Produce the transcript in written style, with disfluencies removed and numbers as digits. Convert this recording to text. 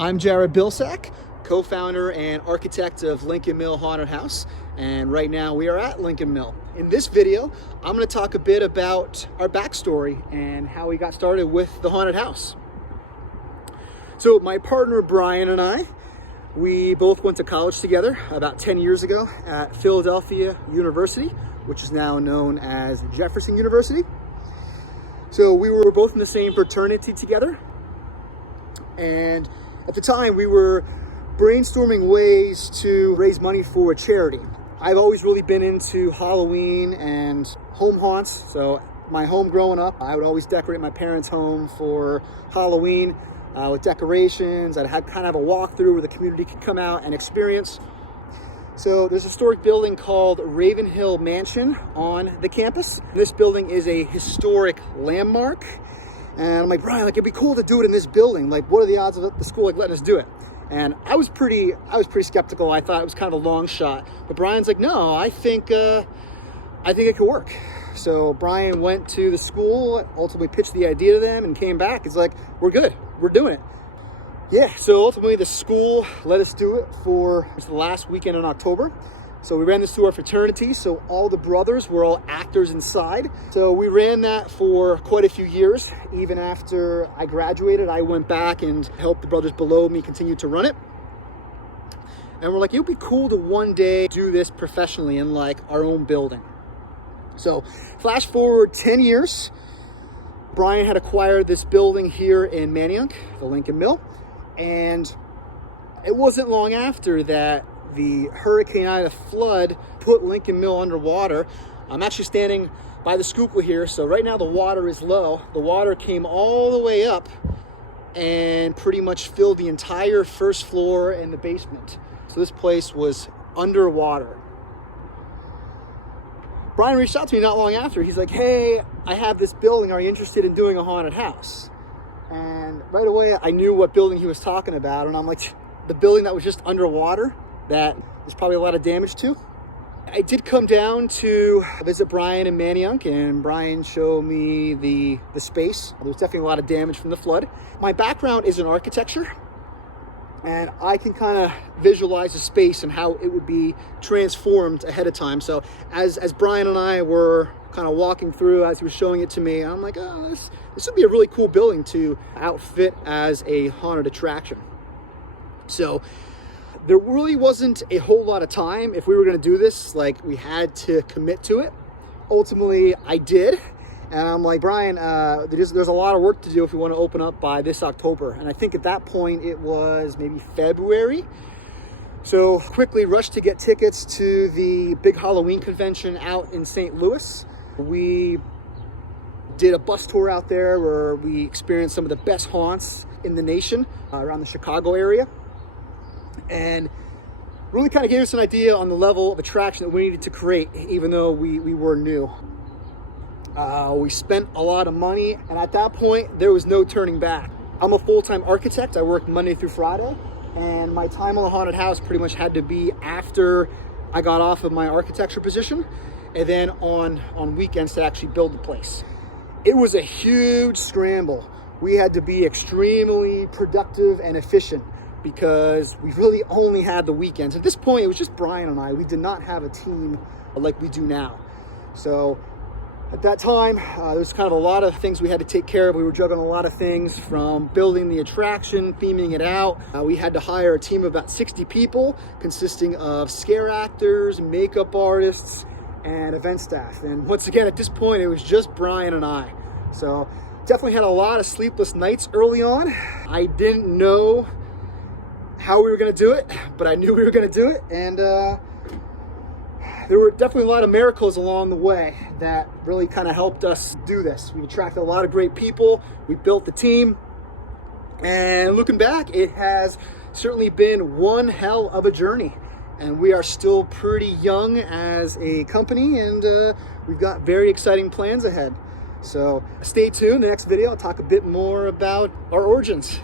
I'm Jared Bilsak, co-founder and architect of Lincoln Mill Haunted House, and right now we are at Lincoln Mill. In this video, I'm going to talk a bit about our backstory and how we got started with the haunted house. So my partner Brian and I, we both went to college together about 10 years ago at Philadelphia University, which is now known as Jefferson University. So we were both in the same fraternity together, and at the time we were brainstorming ways to raise money for a charity. I've always really been into Halloween and home haunts. So my home growing up, I would always decorate my parents' home for Halloween with decorations. I'd have kind of a walkthrough where the community could come out and experience. So there's a historic building called Ravenhill Mansion on the campus. This building is a historic landmark. And I'm like, Brian, it'd be cool to do it in this building. Like, what are the odds of the school letting us do it? And I was pretty skeptical. I thought it was kind of a long shot. But Brian's like, no, I think it could work. So Brian went to the school, ultimately pitched the idea to them, and came back. It's like, we're good. We're doing it. Yeah, so ultimately the school let us do it for the last weekend in October. So we ran this through our fraternity, so all the brothers were all actors inside. So we ran that for quite a few years. Even after I graduated, I went back and helped the brothers below me continue to run it. And we're like, it would be cool to one day do this professionally in like our own building. So flash forward 10 years, Brian had acquired this building here in Manayunk, the Lincoln Mill. And it wasn't long after that the Hurricane Ida flood put Lincoln Mill underwater. I'm actually standing by the scupola here, so right now the water is low. The water came all the way up and pretty much filled the entire first floor and the basement. So this place was underwater. Brian reached out to me not long after. He's like, hey, I have this building. Are you interested in doing a haunted house? And right away I knew what building he was talking about, and I'm like, the building that was just underwater, that there's probably a lot of damage to. I did come down to visit Brian in Manayunk, and Brian showed me the space. There was definitely a lot of damage from the flood. My background is in architecture, and I can kind of visualize the space and how it would be transformed ahead of time. So as Brian and I were kind of walking through, as he was showing it to me, I'm like, oh, this would be a really cool building to outfit as a haunted attraction. So there really wasn't a whole lot of time. If we were going to do this, like, we had to commit to it. Ultimately, I did. And I'm like, Brian, there's a lot of work to do if we want to open up by this October. And I think at that point it was maybe February. So quickly rushed to get tickets to the big Halloween convention out in St. Louis. We did a bus tour out there where we experienced some of the best haunts in the nation around the Chicago area. And really kind of gave us an idea on the level of attraction that we needed to create, even though we were new. We spent a lot of money, and at that point, there was no turning back. I'm a full-time architect. I work Monday through Friday, and my time on the haunted house pretty much had to be after I got off of my architecture position, and then on weekends to actually build the place. It was a huge scramble. We had to be extremely productive and efficient, because we really only had the weekends. At this point, it was just Brian and I. We did not have a team like we do now. So at that time, there was kind of a lot of things we had to take care of. We were juggling a lot of things, from building the attraction, theming it out. We had to hire a team of about 60 people, consisting of scare actors, makeup artists, and event staff. And once again, at this point, it was just Brian and I. So definitely had a lot of sleepless nights early on. I didn't know how we were going to do it, but I knew we were going to do it. And there were definitely a lot of miracles along the way that really kind of helped us do this. We attracted a lot of great people. We built the team. And looking back, it has certainly been one hell of a journey. And we are still pretty young as a company, and we've got very exciting plans ahead. So stay tuned. The next video, I'll talk a bit more about our origins.